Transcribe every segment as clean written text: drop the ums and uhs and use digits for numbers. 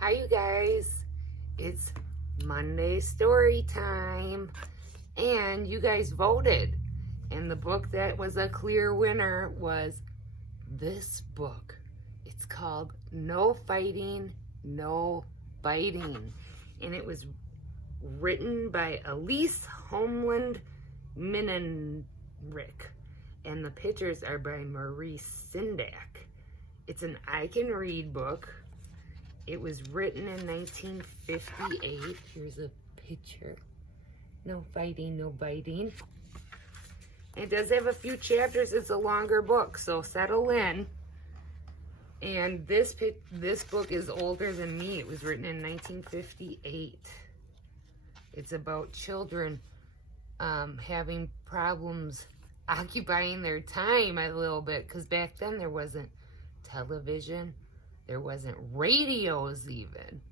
Hi, you guys. It's Monday story time, and you guys voted. And the book that was a clear winner was this book. It's called No Fighting, No Biting. And it was written by Elise Homeland Minenrick. And the pictures are by Maurice Sindak. It's an I Can Read book. It was written in 1958. Here's a picture. No fighting, no biting. It does have a few chapters. It's a longer book, so settle in. And this book is older than me. It was written in 1958. It's about children having problems occupying their time a little bit, because back then there wasn't television. There wasn't radios even.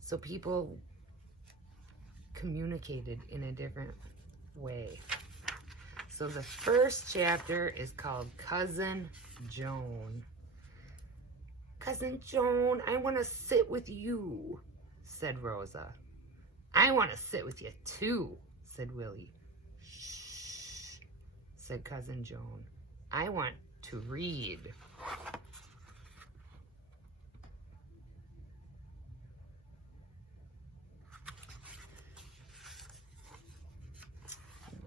So people communicated in a different way. So the first chapter is called Cousin Joan. Cousin Joan, I want to sit with you, said Rosa. I want to sit with you too, said Willie. Shh, said Cousin Joan. I want to read.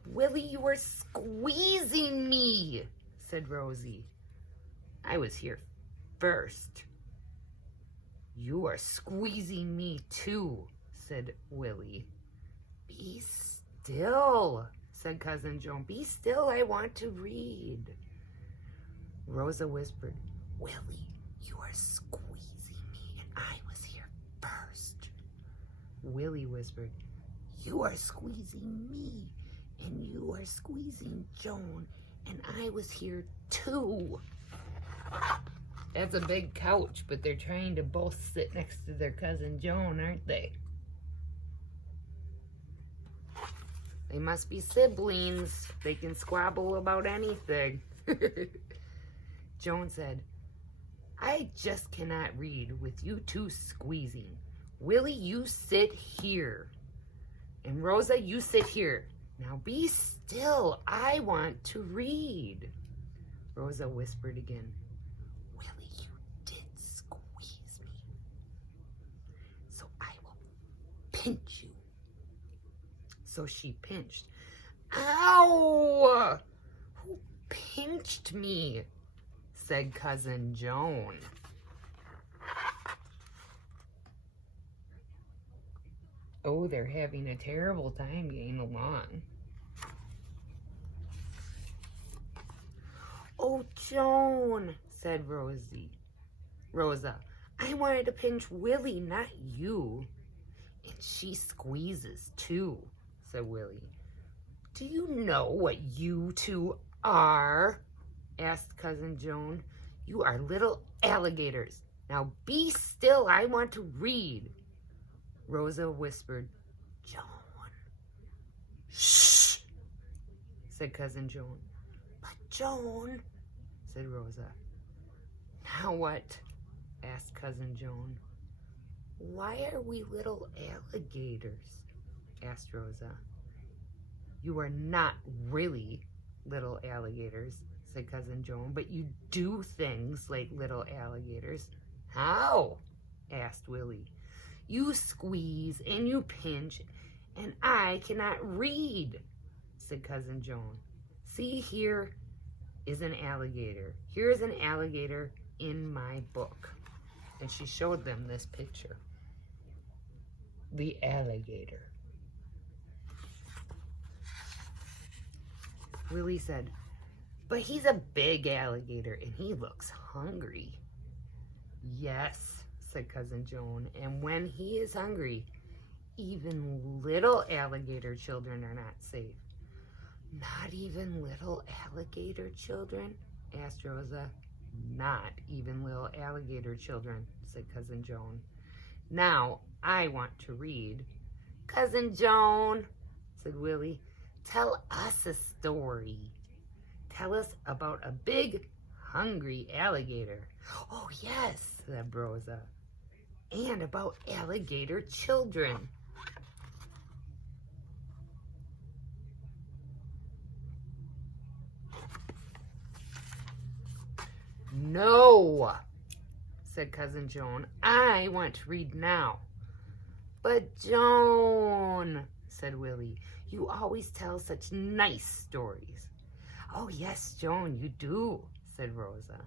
Willie, you were squeezing me, said Rosie. I was here first. You are squeezing me too, said Willie. Be still, said Cousin Joan. Be still, I want to read. Rosa whispered, Willie, you are squeezing me and I was here first. Willie whispered, you are squeezing me. And you are squeezing Joan, and I was here too. That's a big couch, but they're trying to both sit next to their Cousin Joan, aren't they? They must be siblings. They can squabble about anything. Joan said, I just cannot read with you two squeezing. Willie, you sit here. And Rosa, you sit here. Now be still, I want to read. Rosa whispered again, Willie, you did squeeze me. So I will pinch you. So she pinched. Ow! Who pinched me? Said Cousin Joan. Oh, they're having a terrible time getting along. Oh, Joan, said Rosa, I wanted to pinch Willie, not you. And she squeezes too, said Willie. Do you know what you two are? Asked Cousin Joan. You are little alligators. Now be still, I want to read. Rosa whispered, Joan. Shh, said Cousin Joan. But Joan, said Rosa. Now what? Asked Cousin Joan. Why are we little alligators? Asked Rosa. You are not really little alligators, said Cousin Joan, but you do things like little alligators. How? Asked Willie. You squeeze and you pinch, and I cannot read, said Cousin Joan. See, here is an alligator. Here is an alligator in my book. And she showed them this picture. The alligator. Willie said, but he's a big alligator and he looks hungry. Yes, said Cousin Joan, and when he is hungry, even little alligator children are not safe. Not even little alligator children? Asked Rosa. Not even little alligator children, said Cousin Joan. Now I want to read. Cousin Joan, said Willie, tell us a story. Tell us about a big, hungry alligator. Oh, yes, said Rosa. and about alligator children. No, said Cousin Joan. I want to read now. But Joan, said Willie, you always tell such nice stories. Oh, yes, Joan, you do, said Rosa.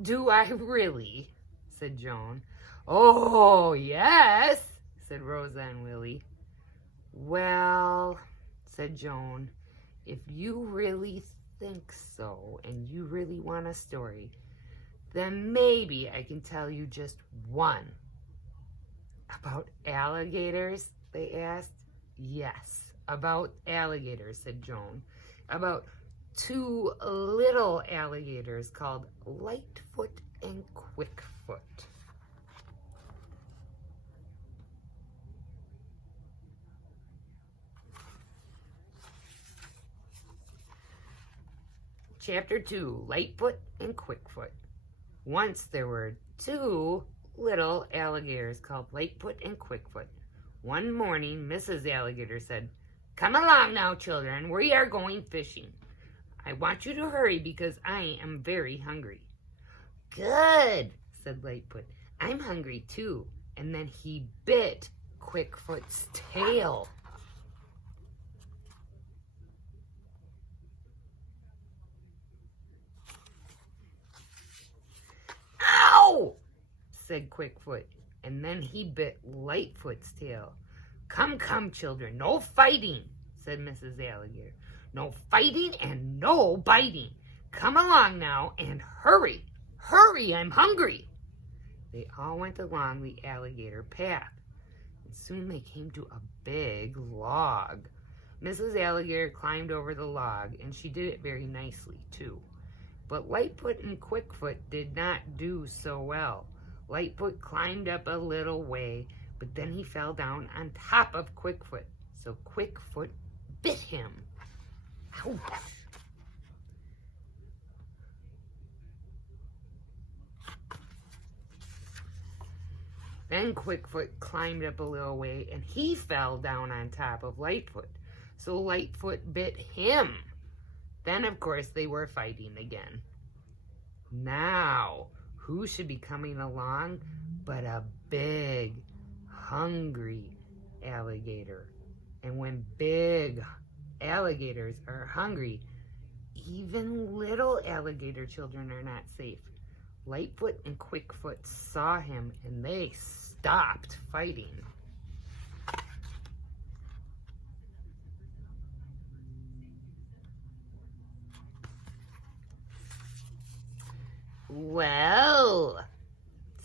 Do I really? Said Joan. Oh, yes, said Rosa and Willie. Well, said Joan, if you really think so and you really want a story, then maybe I can tell you just one. About alligators, they asked. Yes, about alligators, said Joan. About two little alligators called Lightfoot and Quickfoot. Chapter 2, Lightfoot and Quickfoot. Once there were two little alligators called Lightfoot and Quickfoot. One morning, Mrs. Alligator said, "Come along now, children, we are going fishing. I want you to hurry because I am very hungry." "Good," said Lightfoot. "I'm hungry too." And then he bit Quickfoot's tail. "Ow!" said Quickfoot, and then he bit Lightfoot's tail. Come, children, no fighting," said Mrs. Alligator. "No fighting and no biting. Come along now and hurry. Hurry, I'm hungry." They all went along the alligator path, and soon they came to a big log. Mrs. Alligator climbed over the log, and she did it very nicely, too. But Lightfoot and Quickfoot did not do so well. Lightfoot climbed up a little way, but then he fell down on top of Quickfoot, so Quickfoot bit him. Ouch! Then Quickfoot climbed up a little way, and he fell down on top of Lightfoot, so Lightfoot bit him. Then, of course, they were fighting again. Now, who should be coming along but a big, hungry alligator? And when big alligators are hungry, even little alligator children are not safe. Lightfoot and Quickfoot saw him, and they stopped fighting. "Well,"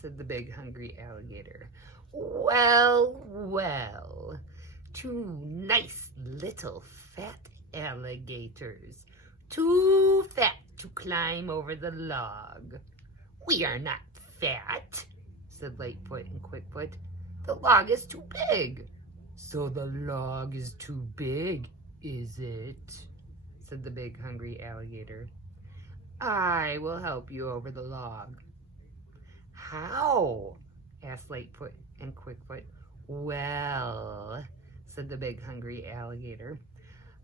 said the big hungry alligator. Well, two nice little fat alligators, too fat to climb over the log." "We are not fat," said Lightfoot and Quickfoot. "The log is too big." "So the log is too big, is it?" said the big hungry alligator. "I will help you over the log." "How?" asked Lightfoot and Quickfoot. "Well," said the big hungry alligator,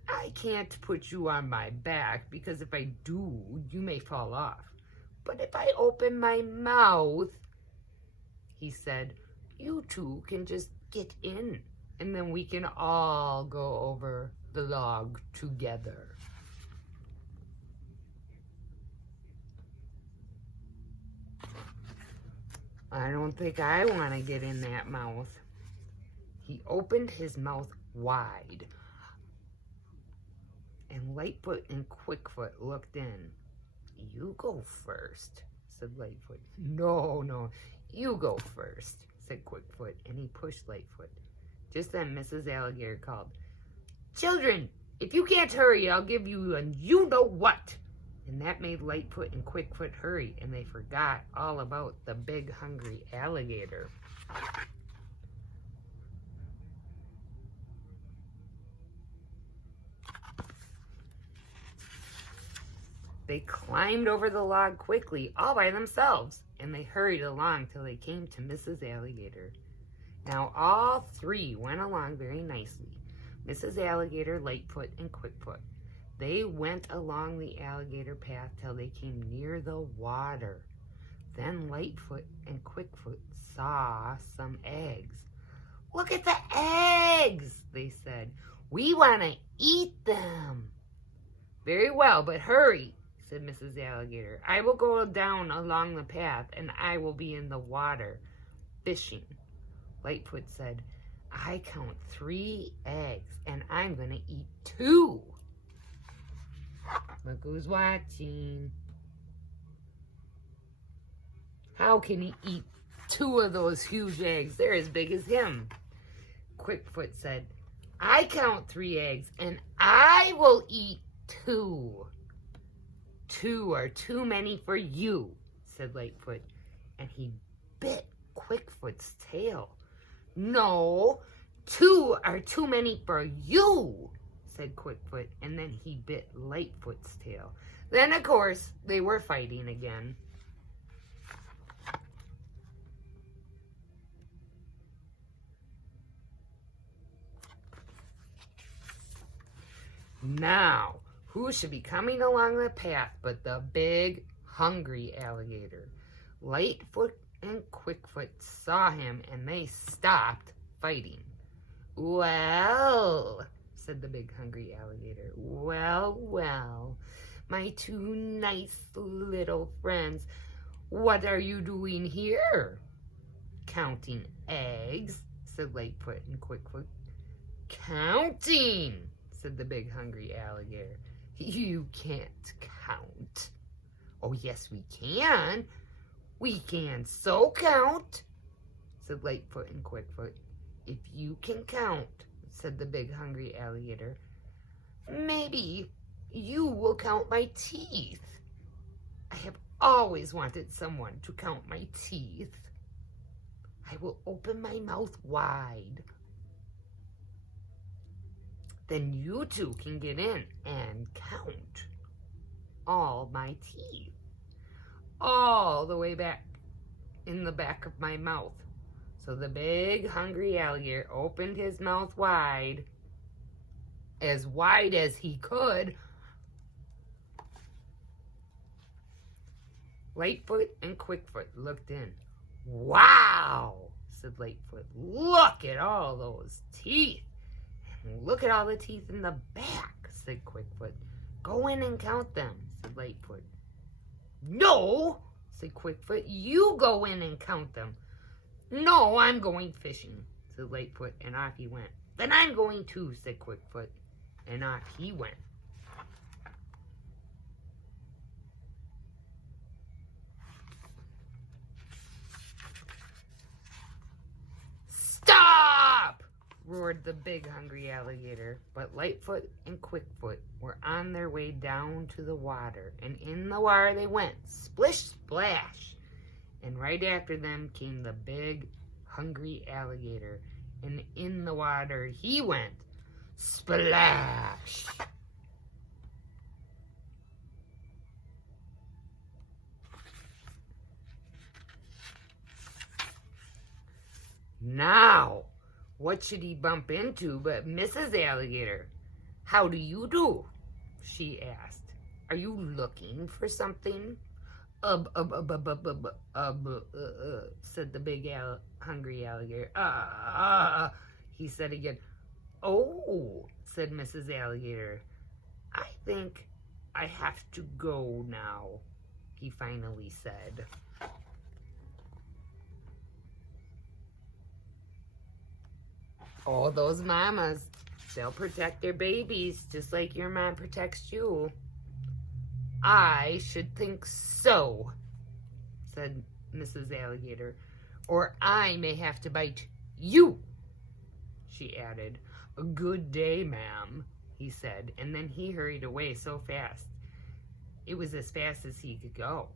"I can't put you on my back because if I do, you may fall off. But if I open my mouth," he said, "you two can just get in, and then we can all go over the log together." "I don't think I want to get in that mouth." He opened his mouth wide, and Lightfoot and Quickfoot looked in. "You go first," said Lightfoot. No, you go first," said Quickfoot, and he pushed Lightfoot. Just then Mrs. Alligator called, "Children, if you can't hurry, I'll give you a you-know-what." And that made Lightfoot and Quickfoot hurry, and they forgot all about the big hungry alligator. They climbed over the log quickly, all by themselves, and they hurried along till they came to Mrs. Alligator. Now all three went along very nicely, Mrs. Alligator, Lightfoot, and Quickfoot. They went along the alligator path till they came near the water. Then Lightfoot and Quickfoot saw some eggs. "Look at the eggs," they said. "We want to eat them." "Very well, but hurry," said Mrs. Alligator. "I will go down along the path, and I will be in the water fishing." Lightfoot said, "I count 3 eggs, and I'm going to eat 2. Look who's watching. How can he eat 2 of those huge eggs? They're as big as him. Quickfoot said, "I count 3 eggs, and I will eat 2. 2 are too many for you," said Lightfoot, and he bit Quickfoot's tail. "No, 2 are too many for you," said Quickfoot, and then he bit Lightfoot's tail. Then, of course, they were fighting again. Now, who should be coming along the path but the big, hungry alligator? Lightfoot and Quickfoot saw him, and they stopped fighting. "Well," said the big, hungry alligator, "well, well, my 2 nice little friends, what are you doing here?" "Counting eggs," said Lightfoot and Quickfoot. "Counting," said the big, hungry alligator. "You can't count." "Oh, yes, we can. We can so count," said Lightfoot and Quickfoot. "If you can count," said the big, hungry alligator, "maybe you will count my teeth. I have always wanted someone to count my teeth. I will open my mouth wide. Then you 2 can get in and count all my teeth, all the way back in the back of my mouth." So the big, hungry alligator opened his mouth wide as he could. Lightfoot and Quickfoot looked in. "Wow," said Lightfoot. "Look at all those teeth. And look at all the teeth in the back," said Quickfoot. "Go in and count them," said Lightfoot. "No," said Quickfoot. "You go in and count them." "No, I'm going fishing," said Lightfoot, and off he went. "Then I'm going too," said Quickfoot, and off he went. "Stop!" roared the big, hungry alligator. But Lightfoot and Quickfoot were on their way down to the water, and in the water they went, splish, splash. And right after them came the big, hungry alligator, and in the water he went, splash. Now, what should he bump into but Mrs. Alligator? "How do you do?" she asked. "Are you looking for something?" Said the big, hungry alligator. He said again. "Oh," said Mrs. Alligator. "I think I have to go now," he finally said. Oh, those mamas, they'll protect their babies just like your mom protects you. "I should think so," said Mrs. Alligator, "or I may have to bite you," she added. "Good day, ma'am," he said, and then he hurried away so fast. It was as fast as he could go.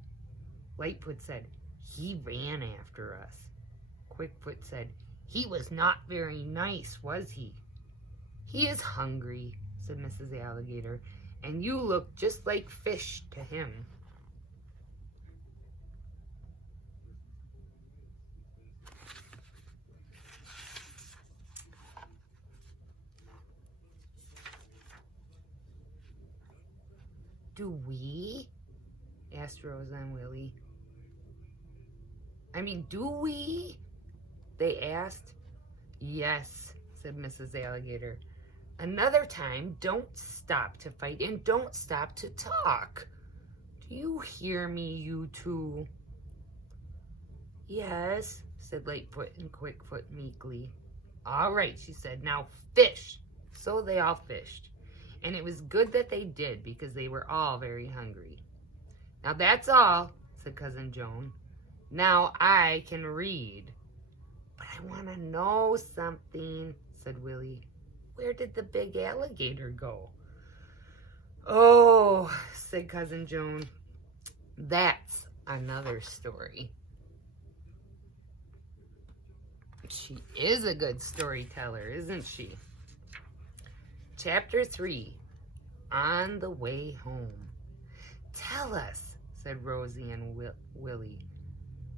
Lightfoot said, "He ran after us." Quickfoot said, "He was not very nice, was he?" "He is hungry," said Mrs. Alligator, and you look just like fish to him. Do we? Asked Rosa and Willie. Do we? They asked. Yes, said Mrs. Alligator. Another time, don't stop to fight and don't stop to talk. Do you hear me, you two? Yes, said Lightfoot and Quickfoot meekly. All right, she said, now fish. So they all fished. And it was good that they did because they were all very hungry. Now that's all, said Cousin Joan. Now I can read. But I want to know something, said Willie. Where did the big alligator go? Oh, said Cousin Joan. That's another story. She is a good storyteller, isn't she? Chapter 3, On the Way Home. Tell us, said Rosie and Willie.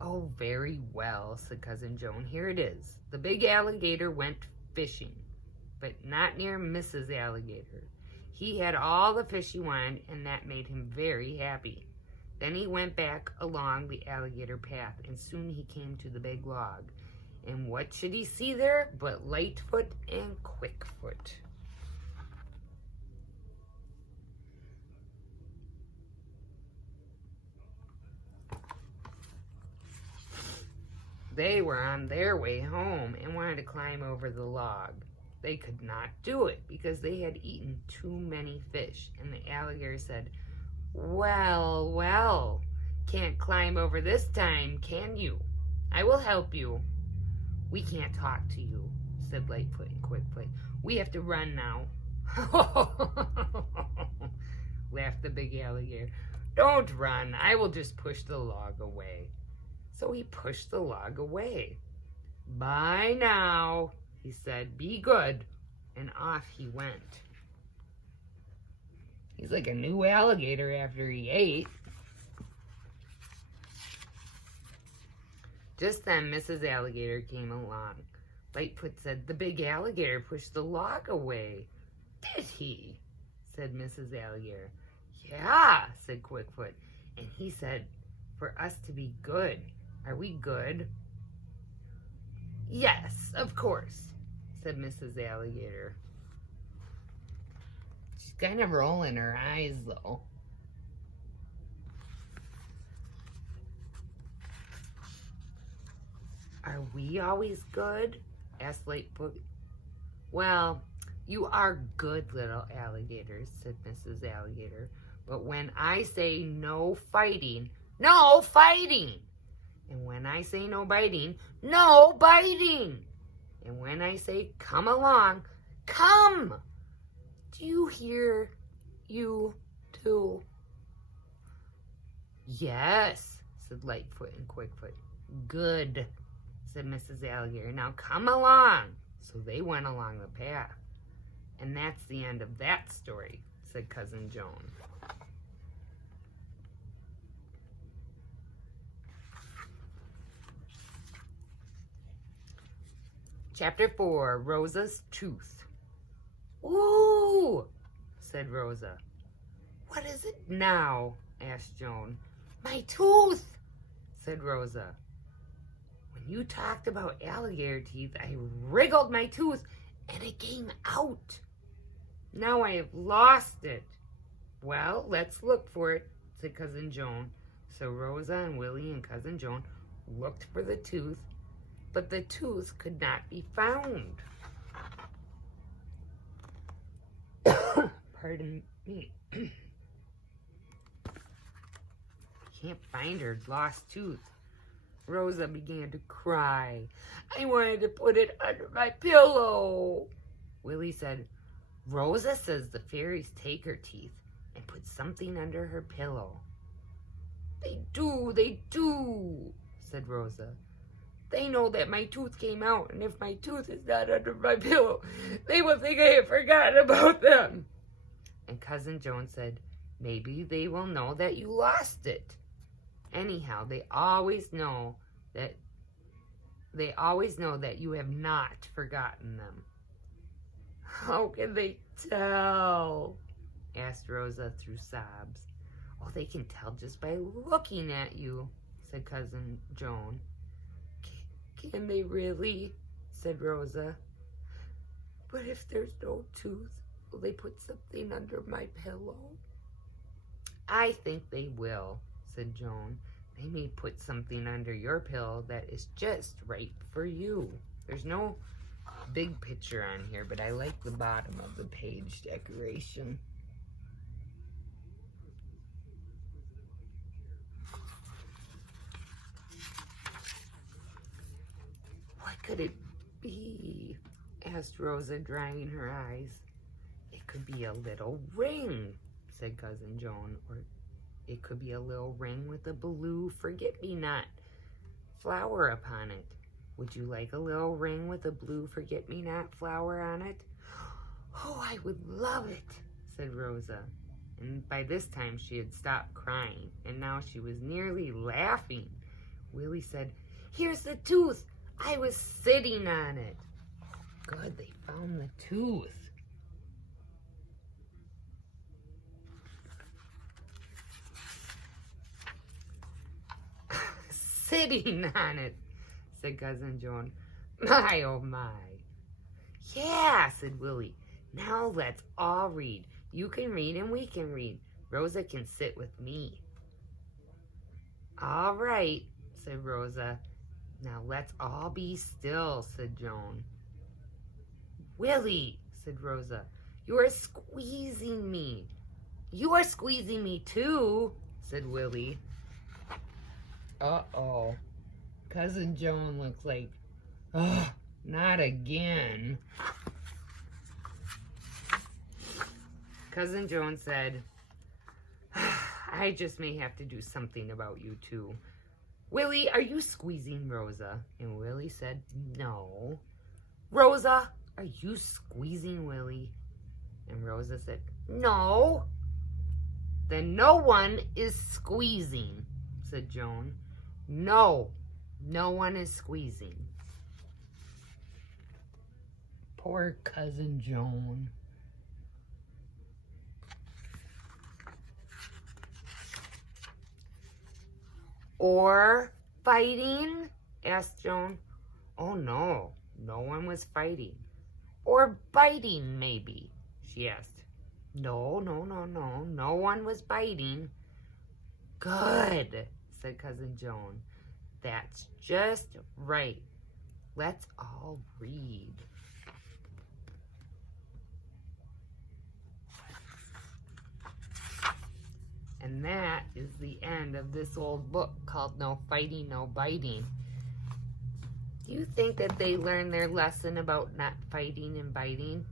Oh, very well, said Cousin Joan. Here it is. The big alligator went fishing, but not near Mrs. Alligator. He had all the fish he wanted, and that made him very happy. Then he went back along the alligator path, and soon he came to the big log. And what should he see there but Lightfoot and Quickfoot? They were on their way home and wanted to climb over the log. They could not do it because they had eaten too many fish. And the alligator said, well, well, can't climb over this time, can you? I will help you. We can't talk to you, said Lightfoot and Quickfoot. We have to run now. Laughed the big alligator. Don't run. I will just push the log away. So he pushed the log away. Bye now, he said. Be good. And off he went. He's like a new alligator after he ate. Just then, Mrs. Alligator came along. Lightfoot said, the big alligator pushed the log away. Did he? Said Mrs. Alligator. Yeah, said Quickfoot. And he said, for us to be good. Are we good? Yes, of course, said Mrs. Alligator. She's kind of rolling her eyes, though. Are we always good? Asked Lightfoot. Well, you are good little alligators, said Mrs. Alligator. But when I say no fighting, no fighting! And when I say no biting, no biting! And when I say come along, come! Do you hear, you two? Yes, said Lightfoot and Quickfoot. Good, said Mrs. Alligator. Now come along. So they went along the path. And that's the end of that story, said Cousin Joan. Chapter 4, Rosa's Tooth. Ooh, said Rosa. What is it now? Asked Joan. My tooth, said Rosa. When you talked about alligator teeth, I wriggled my tooth and it came out. Now I have lost it. Well, let's look for it, said Cousin Joan. So Rosa and Willie and Cousin Joan looked for the tooth, but the tooth could not be found. Pardon me. Can't find her lost tooth. Rosa began to cry. I wanted to put it under my pillow. Willie said, Rosa says the fairies take her teeth and put something under her pillow. They do, said Rosa. They know that my tooth came out, and if my tooth is not under my pillow, they will think I have forgotten about them. And Cousin Joan said, maybe they will know that you lost it. Anyhow, they always know that you have not forgotten them. How can they tell? Asked Rosa through sobs. Oh, they can tell just by looking at you, said Cousin Joan. Can they really? Said Rosa. But if there's no tooth, will they put something under my pillow? I think they will, said Joan. They may put something under your pillow that is just right for you. There's no big picture on here, but I like the bottom of the page decoration. What could it be? Asked Rosa, drying her eyes. It could be a little ring, said Cousin Joan, or it could be a little ring with a blue forget-me-not flower upon it. Would you like a little ring with a blue forget-me-not flower on it? Oh, I would love it, said Rosa. And by this time she had stopped crying, and now she was nearly laughing. Willie said, here's the tooth. I was sitting on it. Good, they found the tooth. Sitting on it, said Cousin Joan. My, oh my. Yeah, said Willie. Now let's all read. You can read and we can read. Rosa can sit with me. All right, said Rosa. Now let's all be still, said Joan. Willie, said Rosa, you are squeezing me. You are squeezing me too, said Willie. Uh-oh. Cousin Joan looks like, oh, not again. Cousin Joan said, I just may have to do something about you two. Willie, are you squeezing Rosa? And Willie said, no. Rosa, are you squeezing Willie? And Rosa said, no. Then no one is squeezing, said Joan. No, no one is squeezing. Poor Cousin Joan. Or fighting? Asked Joan. Oh no, no one was fighting. Or biting, maybe, she asked. No, no one was biting. Good, said Cousin Joan. That's just right. Let's all read. And that is the end of this old book called No Fighting, No Biting. Do you think that they learned their lesson about not fighting and biting?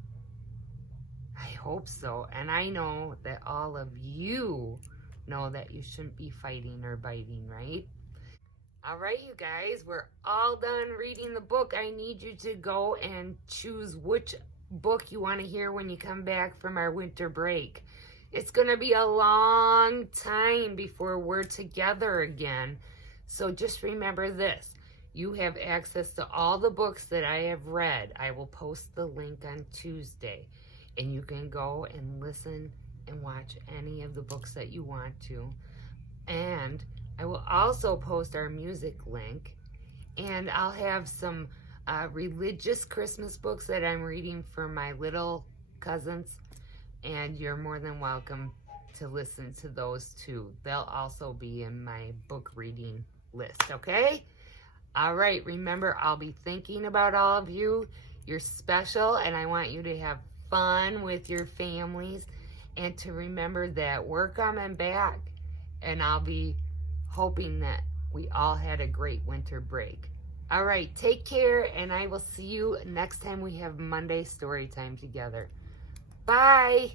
I hope so. And I know that all of you know that you shouldn't be fighting or biting, right? All right, you guys, we're all done reading the book. I need you to go and choose which book you want to hear when you come back from our winter break. It's going to be a long time before we're together again. So just remember this. You have access to all the books that I have read. I will post the link on Tuesday. And you can go and listen and watch any of the books that you want to. And I will also post our music link. And I'll have some religious Christmas books that I'm reading for my little cousins. And you're more than welcome to listen to those too. They'll also be in my book reading list, okay? All right, remember, I'll be thinking about all of you. You're special, and I want you to have fun with your families. And to remember that we're coming back, and I'll be hoping that we all had a great winter break. All right, take care, and I will see you next time we have Monday story time together. Bye.